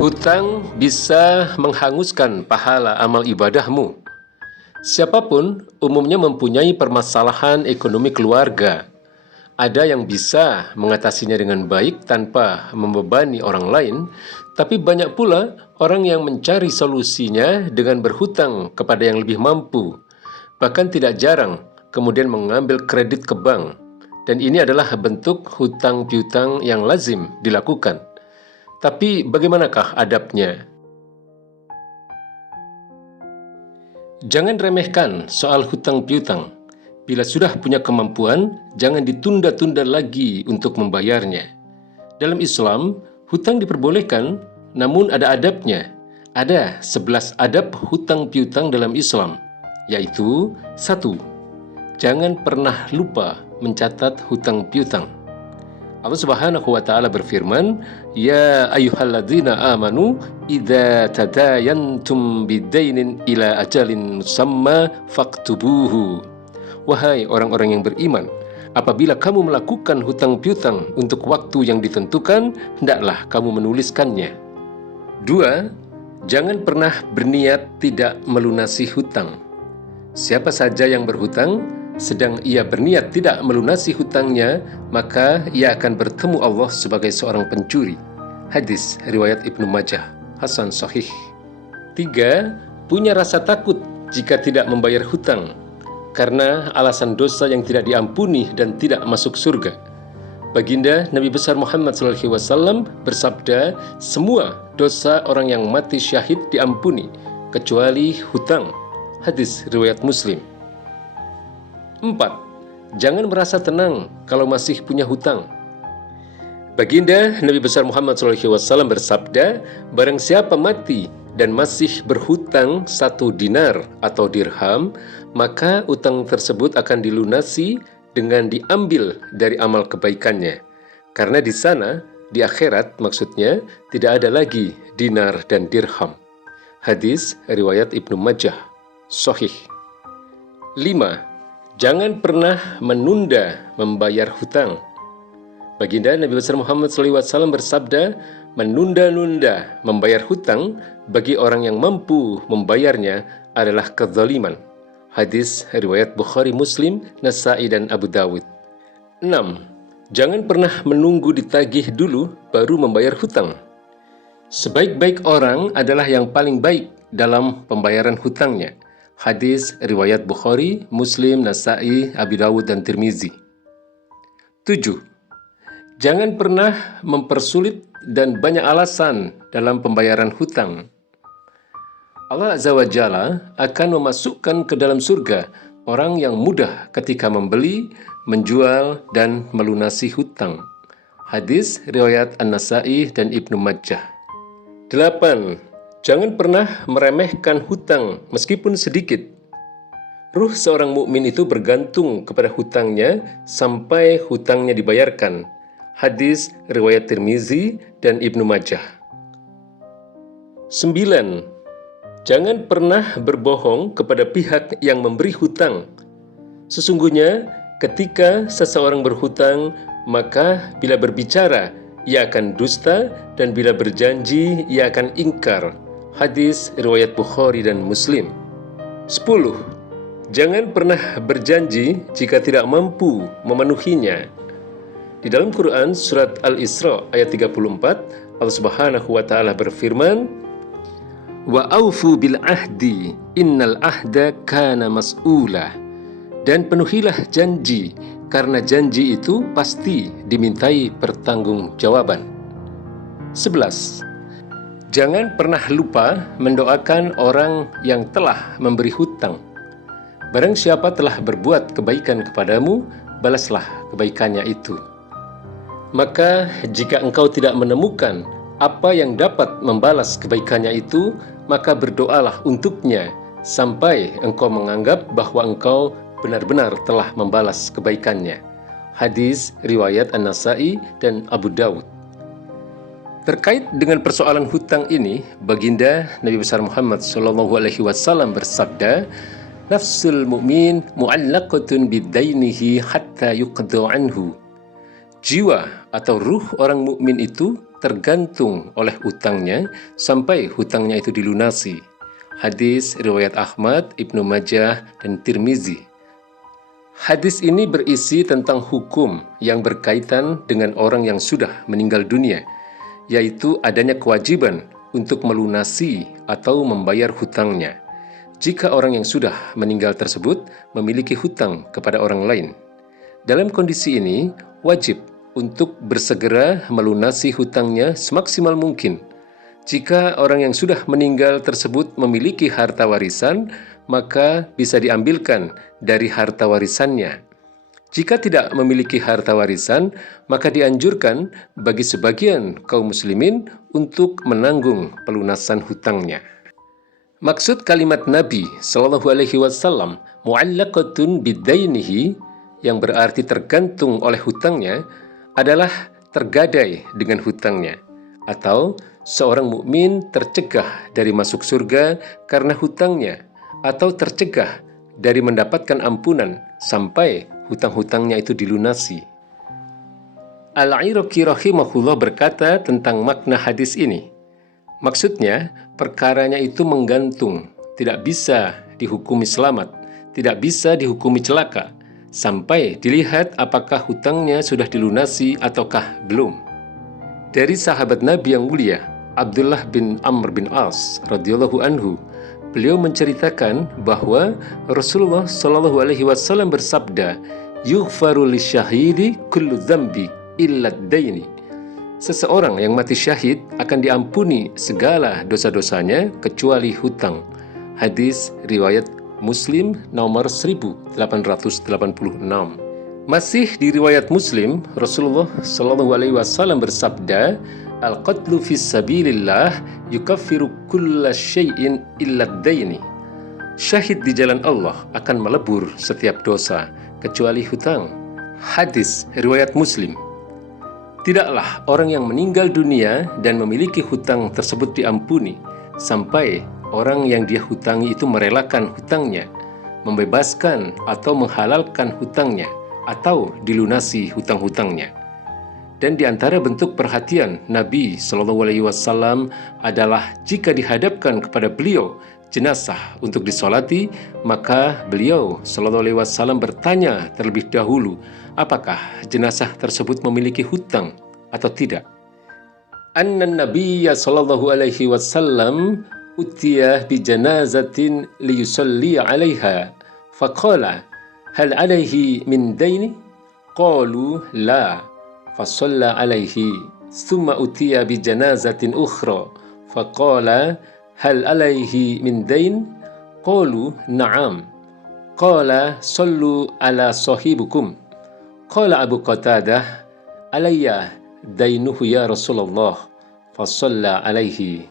Hutang bisa menghanguskan pahala amal ibadahmu. Siapapun umumnya mempunyai permasalahan ekonomi keluarga. Ada yang bisa mengatasinya dengan baik tanpa membebani orang lain, tapi banyak pula orang yang mencari solusinya dengan berhutang kepada yang lebih mampu. Bahkan tidak jarang kemudian mengambil kredit ke bank. Dan ini adalah bentuk hutang piutang yang lazim dilakukan. Tapi bagaimanakah adabnya? Jangan remehkan soal hutang piutang. Bila sudah punya kemampuan, jangan ditunda-tunda lagi untuk membayarnya. Dalam Islam, hutang diperbolehkan, namun ada adabnya. Ada 11 adab hutang piutang dalam Islam, yaitu 1. Jangan pernah lupa mencatat hutang piutang. Allah Subhanahu wa taala berfirman, "Ya ayyuhalladzina amanu idza tadayantum bidainin ila ajalin musamma faktubuhu." Wahai orang-orang yang beriman, apabila kamu melakukan hutang piutang untuk waktu yang ditentukan, hendaklah kamu menuliskannya. 2. Jangan pernah berniat tidak melunasi hutang. Siapa saja yang berhutang sedang ia berniat tidak melunasi hutangnya, maka ia akan bertemu Allah sebagai seorang pencuri. Hadis riwayat Ibnu Majah, Hasan Sahih. 3. Punya rasa takut jika tidak membayar hutang, karena alasan dosa yang tidak diampuni dan tidak masuk surga. Baginda Nabi besar Muhammad SAW bersabda, semua dosa orang yang mati syahid diampuni, kecuali hutang. Hadis riwayat Muslim. 4. Jangan merasa tenang kalau masih punya hutang. Baginda Nabi besar Muhammad SAW bersabda, barang siapa mati dan masih berhutang 1 dinar atau dirham, maka utang tersebut akan dilunasi dengan diambil dari amal kebaikannya. Karena di sana, di akhirat maksudnya, tidak ada lagi dinar dan dirham. Hadis riwayat Ibnu Majah, Sahih. 5. Jangan pernah menunda membayar hutang. Baginda Nabi besar Muhammad SAW bersabda, menunda-nunda membayar hutang bagi orang yang mampu membayarnya adalah kezaliman. Hadis riwayat Bukhari, Muslim, Nasa'i, dan Abu Dawud. 6. Jangan pernah menunggu ditagih dulu baru membayar hutang. Sebaik-baik orang adalah yang paling baik dalam pembayaran hutangnya. Hadis riwayat Bukhari, Muslim, Nasa'i, Abu Dawud, dan Tirmizi. 7. Jangan pernah mempersulit dan banyak alasan dalam pembayaran hutang. Allah Azza wa Jalla akan memasukkan ke dalam surga orang yang mudah ketika membeli, menjual, dan melunasi hutang. Hadis riwayat An-Nasa'i dan Ibnu Majah. 8. Jangan pernah meremehkan hutang meskipun sedikit. Ruh seorang mukmin itu bergantung kepada hutangnya sampai hutangnya dibayarkan. Hadis riwayat Tirmizi dan Ibnu Majah. 9. Jangan pernah berbohong kepada pihak yang memberi hutang. Sesungguhnya ketika seseorang berhutang, maka bila berbicara ia akan dusta, dan bila berjanji ia akan ingkar. Hadis riwayat Bukhari dan Muslim. 10. Jangan pernah berjanji jika tidak mampu memenuhinya. Di dalam Quran surat Al-Isra ayat 34, Allah Subhanahu wa taala berfirman, "Wa aufu bil ahdi innal ahda kana mas'ula." Dan penuhilah janji, karena janji itu pasti dimintai pertanggungjawaban. 11. Jangan pernah lupa mendoakan orang yang telah memberi hutang. Barang siapa telah berbuat kebaikan kepadamu, balaslah kebaikannya itu. Maka jika engkau tidak menemukan apa yang dapat membalas kebaikannya itu, maka berdoalah untuknya sampai engkau menganggap bahwa engkau benar-benar telah membalas kebaikannya. Hadis riwayat An-Nasa'i dan Abu Dawud. Terkait dengan persoalan hutang ini, Baginda Nabi besar Muhammad SAW bersabda, "Nafsul mu'min mu'allaqatun bidainihi hatta yuqda anhu." Jiwa atau ruh orang mukmin itu tergantung oleh hutangnya sampai hutangnya itu dilunasi. Hadis riwayat Ahmad, Ibnu Majah, dan Tirmizi. Hadis ini berisi tentang hukum yang berkaitan dengan orang yang sudah meninggal dunia, yaitu adanya kewajiban untuk melunasi atau membayar hutangnya jika orang yang sudah meninggal tersebut memiliki hutang kepada orang lain. Dalam kondisi ini, wajib untuk bersegera melunasi hutangnya semaksimal mungkin. Jika orang yang sudah meninggal tersebut memiliki harta warisan, maka bisa diambilkan dari harta warisannya. Jika tidak memiliki harta warisan, maka dianjurkan bagi sebagian kaum muslimin untuk menanggung pelunasan hutangnya. Maksud kalimat Nabi Shallallahu Alaihi Wasallam mu'allaqatun bidainihi, yang berarti tergantung oleh hutangnya, adalah tergadai dengan hutangnya, atau seorang mukmin tercegah dari masuk surga karena hutangnya, atau tercegah dari mendapatkan ampunan sampai hutang-hutangnya itu dilunasi. Al-Iraqi rahimahullah berkata tentang makna hadis ini. Maksudnya, perkaranya itu menggantung, tidak bisa dihukumi selamat, tidak bisa dihukumi celaka, sampai dilihat apakah hutangnya sudah dilunasi ataukah belum. Dari sahabat Nabi yang mulia, Abdullah bin Amr bin As radhiyallahu anhu, beliau menceritakan bahwa Rasulullah Shallallahu Alaihi Wasallam bersabda, "Yughfaru lisyahidi kullu dzambi illa daini." Seseorang yang mati syahid akan diampuni segala dosa-dosanya kecuali hutang. Hadis riwayat Muslim nomor 1886. Masih di riwayat Muslim, Rasulullah Shallallahu Alaihi Wasallam bersabda, "Al-qatlu fis sabilillah yukaffiru kulla syai'in illa daini." Syahid di jalan Allah akan melebur setiap dosa kecuali hutang. Hadis riwayat Muslim. Tidaklah orang yang meninggal dunia dan memiliki hutang tersebut diampuni sampai orang yang dia hutangi itu merelakan hutangnya, membebaskan atau menghalalkan hutangnya, atau dilunasi hutang-hutangnya. Dan di antara bentuk perhatian Nabi Shallallahu Alaihi Wasallam adalah jika dihadapkan kepada beliau jenazah untuk disolati, maka beliau Shallallahu Alaihi Wasallam bertanya terlebih dahulu, apakah jenazah tersebut memiliki hutang atau tidak. Anna Nabiyya Shallallahu Alaihi Wasallam utiya bi janazatin liyusalli 'alaiha, faqala hal 'alaihi min daini? Qalu la. Fasalla alaihi, thumma utiya bi janazatin ukhra, faqala hal alaihi min dain? Qalu na'am. Qala sallu ala sahibukum. Qala Abu Qatadah, alayya dainuhu ya Rasulullah. Fasalla alaihi.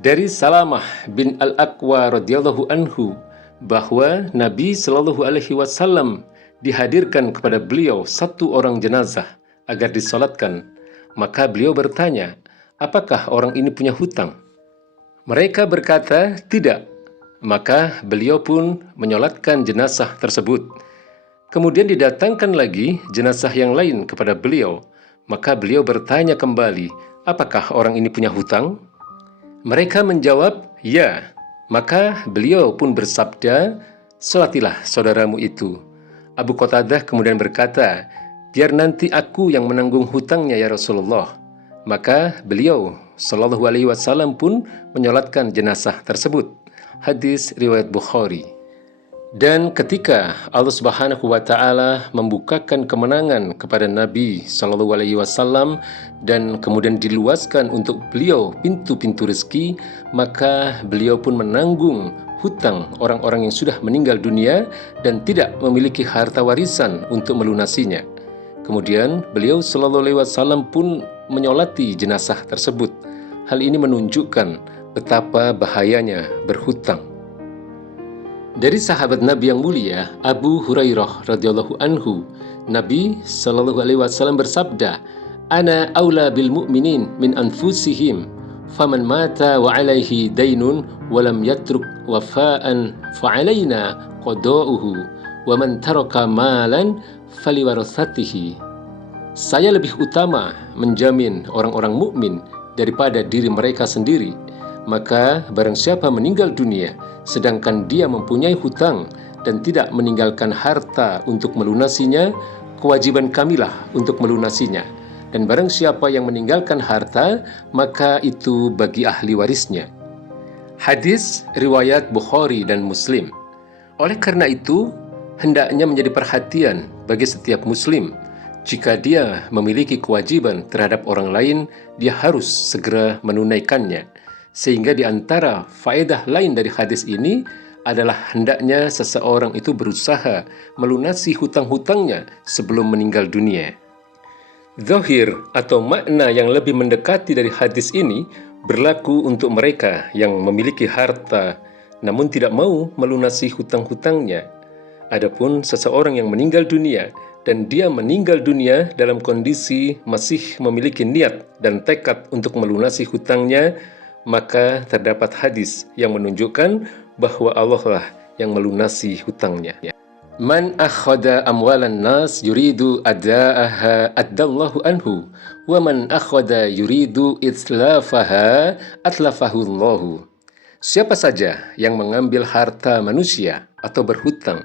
Dari Salamah bin Al-Aqwa radhiyallahu anhu, bahwa Nabi Shallallahu Alaihi Wasallam dihadirkan kepada beliau satu orang jenazah agar disolatkan. Maka beliau bertanya, apakah orang ini punya hutang? Mereka berkata, tidak. Maka beliau pun menyolatkan jenazah tersebut. Kemudian didatangkan lagi jenazah yang lain kepada beliau. Maka beliau bertanya kembali, apakah orang ini punya hutang? Mereka menjawab, ya. Maka beliau pun bersabda, solatilah saudaramu itu. Abu Qatadah kemudian berkata, biar nanti aku yang menanggung hutangnya ya Rasulullah. Maka beliau Shallallahu Alaihi Wasallam pun menyolatkan jenazah tersebut. Hadis riwayat Bukhari. Dan ketika Allah Subhanahu wa Ta'ala membukakan kemenangan kepada Nabi Shallallahu Alaihi Wasallam dan kemudian diluaskan untuk beliau pintu-pintu rezeki, maka beliau pun menanggung hutang orang-orang yang sudah meninggal dunia dan tidak memiliki harta warisan untuk melunasinya. Kemudian beliau Shallallahu Alaihi Wasallam pun menyolati jenazah tersebut. Hal ini menunjukkan betapa bahayanya berhutang. Dari sahabat Nabi yang mulia Abu Hurairah radhiyallahu anhu, Nabi Shallallahu Alaihi Wasallam bersabda, "Ana aula bil mu'minin min anfusihim, faman mata wa alaihi dainun wa lam yatruk wafa'an fa alaina qada'uhu, wa man taraka malan faliwarasatihi." Saya lebih utama menjamin orang-orang mukmin daripada diri mereka sendiri. Maka barang siapa meninggal dunia sedangkan dia mempunyai hutang dan tidak meninggalkan harta untuk melunasinya, kewajiban kamilah untuk melunasinya. Dan barang siapa yang meninggalkan harta, maka itu bagi ahli warisnya. Hadis riwayat Bukhari dan Muslim. Oleh karena itu, hendaknya menjadi perhatian bagi setiap muslim. Jika dia memiliki kewajiban terhadap orang lain, dia harus segera menunaikannya. Sehingga di antara faedah lain dari hadis ini adalah hendaknya seseorang itu berusaha melunasi hutang-hutangnya sebelum meninggal dunia. Zahir atau makna yang lebih mendekati dari hadis ini berlaku untuk mereka yang memiliki harta namun tidak mau melunasi hutang-hutangnya. Adapun seseorang yang meninggal dunia dan dia meninggal dunia dalam kondisi masih memiliki niat dan tekad untuk melunasi hutangnya, maka terdapat hadis yang menunjukkan bahwa Allah lah yang melunasi hutangnya. Man akhada amwalan nas yuridu ada'aha addallahu anhu wa man akhada yuridu itlafaha atlafahu Allahu. Siapa saja yang mengambil harta manusia atau berhutang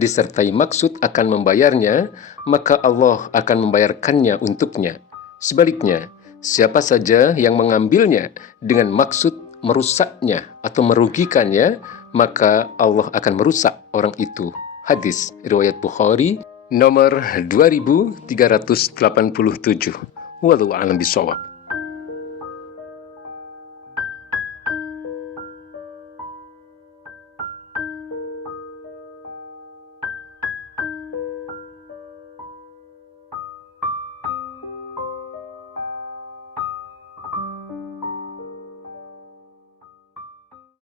disertai maksud akan membayarnya, maka Allah akan membayarkannya untuknya. Sebaliknya, siapa saja yang mengambilnya dengan maksud merusaknya atau merugikannya, maka Allah akan merusak orang itu. Hadis riwayat Bukhari nomor 2387. Wallahu a'lam bishawab.